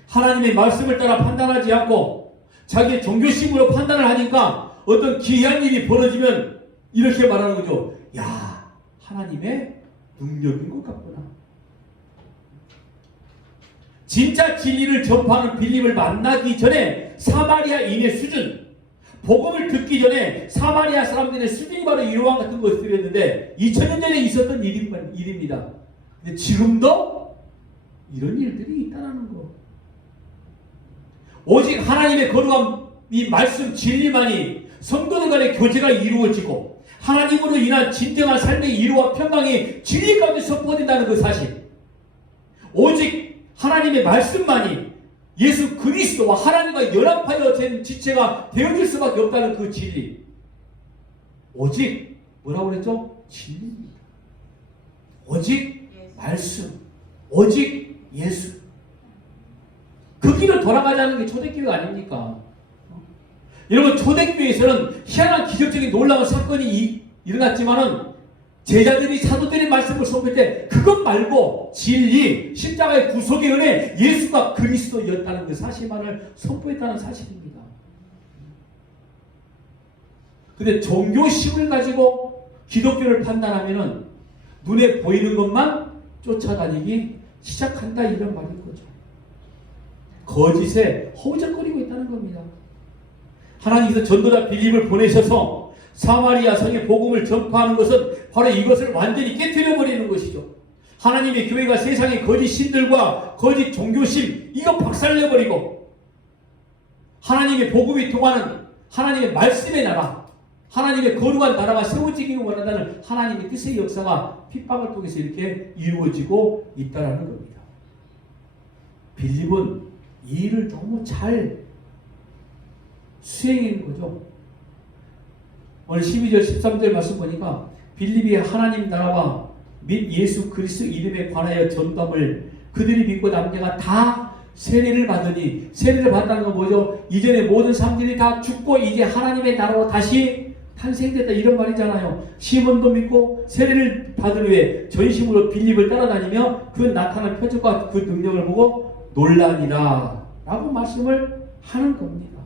하나님의 말씀을 따라 판단하지 않고 자기의 종교심으로 판단을 하니까 어떤 기이한 일이 벌어지면 이렇게 말하는 거죠. 야, 하나님의 능력인 것 같구나. 진짜 진리를 전파하는 빌립을 만나기 전에 사마리아인의 수준, 복음을 듣기 전에 사마리아 사람들의 수준이 바로 이러한 같은 것들이었는데 2000년 전에 있었던 일입니다. 근데 지금도 이런 일들이 있다는 거. 오직 하나님의 거룩한 이 말씀 진리만이 성도들 간의 교제가 이루어지고 하나님으로 인한 진정한 삶의 이루와 평강이 진리 가운데 선포된다는 그 사실. 오직 하나님의 말씀만이 예수 그리스도와 하나님과 연합하여 된 지체가 되어질 수밖에 없다는 그 진리. 오직 뭐라고 그랬죠? 진리입니다. 오직 말씀. 오직 예수. 그 길을 돌아가자는 게 초대교회가 아닙니까? 여러분, 초대교회에서는 희한한 기적적인 놀라운 사건이 일어났지만은 제자들이 사도들의 말씀을 선포할 때 그것 말고 진리, 십자가의 구속의 은혜, 예수가 그리스도였다는 그 사실만을 선포했다는 사실입니다. 근데 종교심을 가지고 기독교를 판단하면은 눈에 보이는 것만 쫓아다니기 시작한다, 이런 말인 거죠. 거짓에 허우적거리고 있다는 겁니다. 하나님께서 전도자 빌립을 보내셔서 사마리아 성의 복음을 전파하는 것은 바로 이것을 완전히 깨트려 버리는 것이죠. 하나님의 교회가 세상의 거짓 신들과 거짓 종교심 이거 박살내버리고 하나님의 복음이 통하는 하나님의 말씀의 나라, 하나님의 거룩한 나라가 세워지기를 원한다는 하나님의 뜻의 역사가 핍박을 통해서 이렇게 이루어지고 있다는 겁니다. 빌립은 이 일을 너무 잘 수행하는 거죠. 오늘 12절 13절 말씀 보니까 빌립이 하나님 나라와 및 예수 그리스도 이름에 관하여 전담을 그들이 믿고 남자가 다 세례를 받으니, 세례를 받았다는 건 뭐죠? 이전에 모든 사람들이 다 죽고 이제 하나님의 나라로 다시 탄생됐다 이런 말이잖아요. 시몬도 믿고 세례를 받은 후에 전심으로 빌립을 따라다니며 그 나타난 표적과 그 능력을 보고 놀라니라 라고 말씀을 하는 겁니다.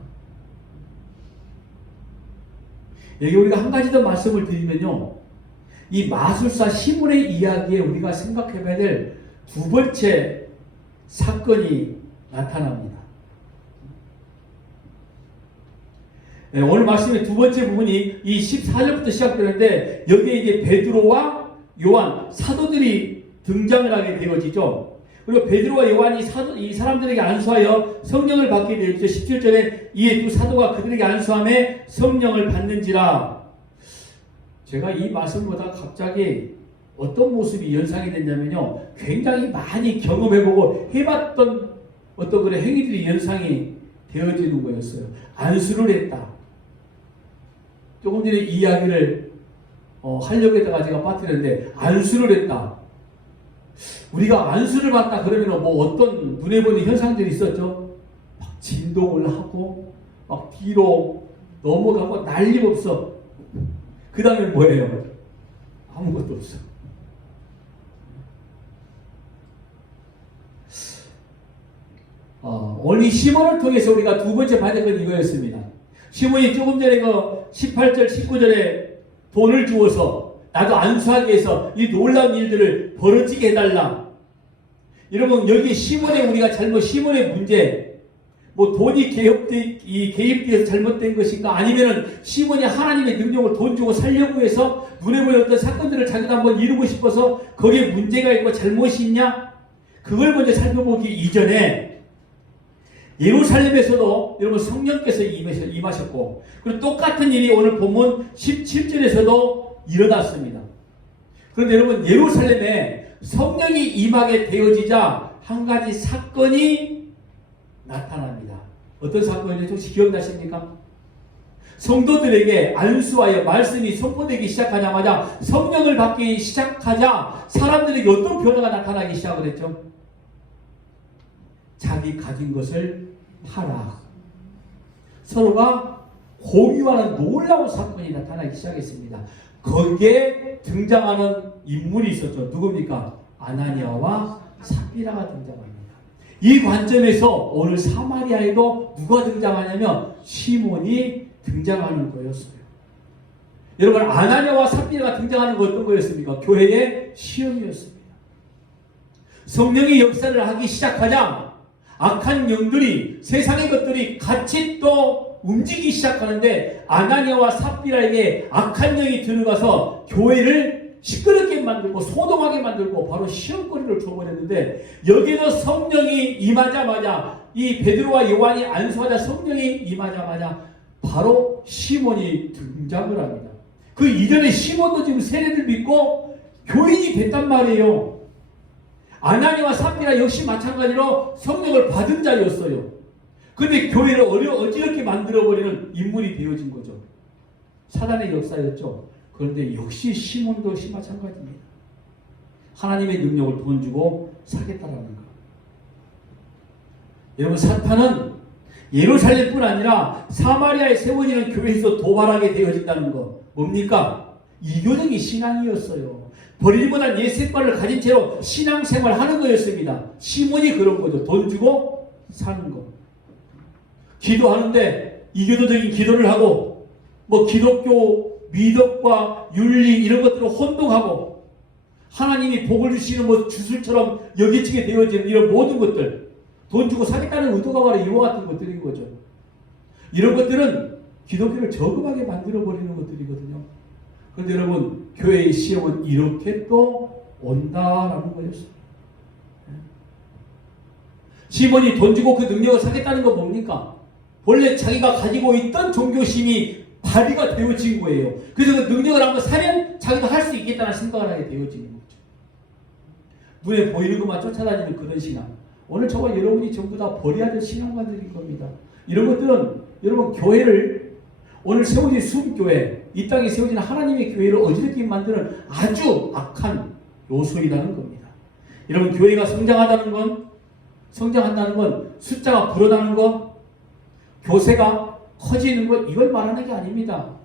여기 우리가 한 가지 더 말씀을 드리면요, 이 마술사 시몬의 이야기에 우리가 생각해 봐야 될 두 번째 사건이 나타납니다. 네, 오늘 말씀의 두 번째 부분이 이 14절부터 시작되는데 여기에 이제 베드로와 요한 사도들이 등장을 하게 되어지죠. 그리고 베드로와 요한이 이 사람들에게 안수하여 성령을 받게 되었죠. 17절에 이 두 사도가 그들에게 안수함에 성령을 받는지라. 제가 이 말씀보다 갑자기 어떤 모습이 연상이 됐냐면요, 굉장히 많이 경험해보고 해봤던 어떤 그런 행위들이 연상이 되어지는 거였어요. 안수를 했다. 조금 전에 이 이야기를 하려고 했다가 제가 빠뜨렸는데, 안수를 했다. 우리가 안수를 받다 그러면 뭐 어떤 눈에 보이는 현상들이 있었죠? 막 진동을 하고 막 뒤로 넘어가고 난리없어. 그 다음에 뭐예요? 아무것도 없어. 오늘 시몬을 통해서 우리가 두 번째 받은 건 이거였습니다. 시몬이 조금 전에 그 18절 19절에 돈을 주어서 나도 안수하게 해서 이 놀라운 일들을 벌어지게 해달라. 여러분, 여기 시몬의 우리가 시몬의 문제, 뭐 돈이 개입되어서 잘못된 것인가, 아니면은 시몬이 하나님의 능력을 돈 주고 살려고 해서 눈에 보이는 어떤 사건들을 자기도 한번 이루고 싶어서 거기에 문제가 있고 잘못이 있냐? 그걸 먼저 살펴보기 이전에 예루살렘에서도 여러분 성령께서 임하셨고, 그리고 똑같은 일이 오늘 본문 17절에서도 일어났습니다. 그런데 여러분, 예루살렘에 성령이 임하게 되어지자 한 가지 사건이 나타납니다. 어떤 사건인지 혹시 기억나십니까? 성도들에게 안수하여 말씀이 선포되기 시작하자마자, 성령을 받기 시작하자 사람들에게 어떤 변화가 나타나기 시작을 했죠? 자기 가진 것을 팔아 서로가 공유하는 놀라운 사건이 나타나기 시작했습니다. 거기에 등장하는 인물이 있었죠. 누굽니까? 아나니아와 삽비라가 등장합니다. 이 관점에서 오늘 사마리아에도 누가 등장하냐면 시몬이 등장하는 거였어요. 여러분, 아나니아와 삽비라가 등장하는 건 어떤 거였습니까? 교회의 시험이었습니다. 성령의 역사를 하기 시작하자 악한 영들이, 세상의 것들이 같이 또 움직이기 시작하는데, 아나니아와 삽비라에게 악한 영이 들어가서 교회를 시끄럽게 만들고 소동하게 만들고 바로 시험거리를 줘버렸는데, 여기도 성령이 임하자마자, 이 베드로와 요한이 안수하자 성령이 임하자마자 바로 시몬이 등장을 합니다. 그 이전에 시몬도 지금 세례를 믿고 교인이 됐단 말이에요. 아나니아와 삽비라 역시 마찬가지로 성령을 받은 자였어요. 그런데 교회를 어지럽게 만들어버리는 인물이 되어진 거죠. 사단의 역사였죠. 그런데 역시 시몬도 마찬가지입니다. 하나님의 능력을 돈 주고 사겠다라는 거. 여러분, 사탄은 예루살렘뿐 아니라 사마리아에 세워지는 교회에서 도발하게 되어진다는 거. 뭡니까? 이교적인 신앙이었어요. 버리지 못한 옛 습관을 가진 채로 신앙생활을 하는 거였습니다. 시몬이 그런 거죠. 돈 주고 사는 거. 기도하는데 이교도적인 기도를 하고, 뭐 기독교 미덕과 윤리 이런 것들을 혼동하고, 하나님이 복을 주시는 뭐 주술처럼 여겨지게 되어지는 이런 모든 것들, 돈 주고 사겠다는 의도가 바로 이와 같은 것들인 거죠. 이런 것들은 기독교를 저급하게 만들어버리는 것들이거든요. 그런데 여러분, 교회의 시험은 이렇게 또 온다라는 거였어요. 시몬이 돈 주고 그 능력을 사겠다는 건 뭡니까? 원래 자기가 가지고 있던 종교심이 발휘가 되어진 거예요. 그래서 그 능력을 한번 사면 자기도 할 수 있겠다는 생각을 하게 되어지는 거죠. 눈에 보이는 것만 쫓아다니는 그런 신앙. 오늘 저와 여러분이 전부 다 버려야 될 신앙관들인 겁니다. 이런 것들은 여러분 교회를 오늘 세워진 순교회, 이 땅에 세워진 하나님의 교회를 어지럽게 만드는 아주 악한 요소이라는 겁니다. 여러분 교회가 성장한다는 건 숫자가 불어나는 것, 교세가 커지는 것, 이걸 말하는 게 아닙니다.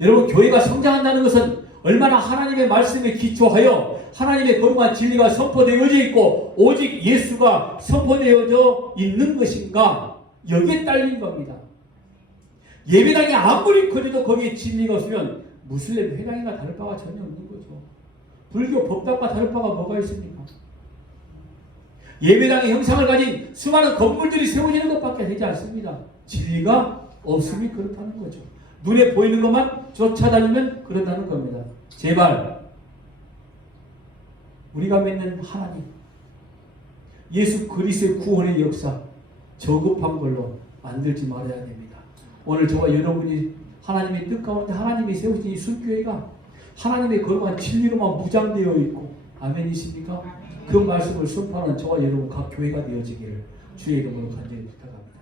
여러분 교회가 성장한다는 것은 얼마나 하나님의 말씀에 기초하여 하나님의 거룩한 진리가 선포되어져 있고 오직 예수가 선포되어져 있는 것인가, 여기에 딸린 겁니다. 예배당이 아무리 커져도 거기에 진리가 없으면 무슬림 회당이나 다를 바가 전혀 없는 거죠. 불교 법당과 다를 바가 뭐가 있습니까? 예배당의 형상을 가진 수많은 건물들이 세워지는 것밖에 되지 않습니다. 진리가 없음이 그렇다는 거죠. 눈에 보이는 것만 쫓아다니면 그렇다는 겁니다. 제발 우리가 믿는 하나님, 예수 그리스도의 구원의 역사 저급한 걸로 만들지 말아야 됩니다. 오늘 저와 여러분이 하나님의 뜻 가운데 하나님이 세우신 이 순교회가 하나님의 거룩한 진리로만 무장되어 있고, 아멘이십니까? 그 말씀을 선포하는 저와 여러분 각 교회가 되어지기를 주의 이름으로 간절히 부탁합니다.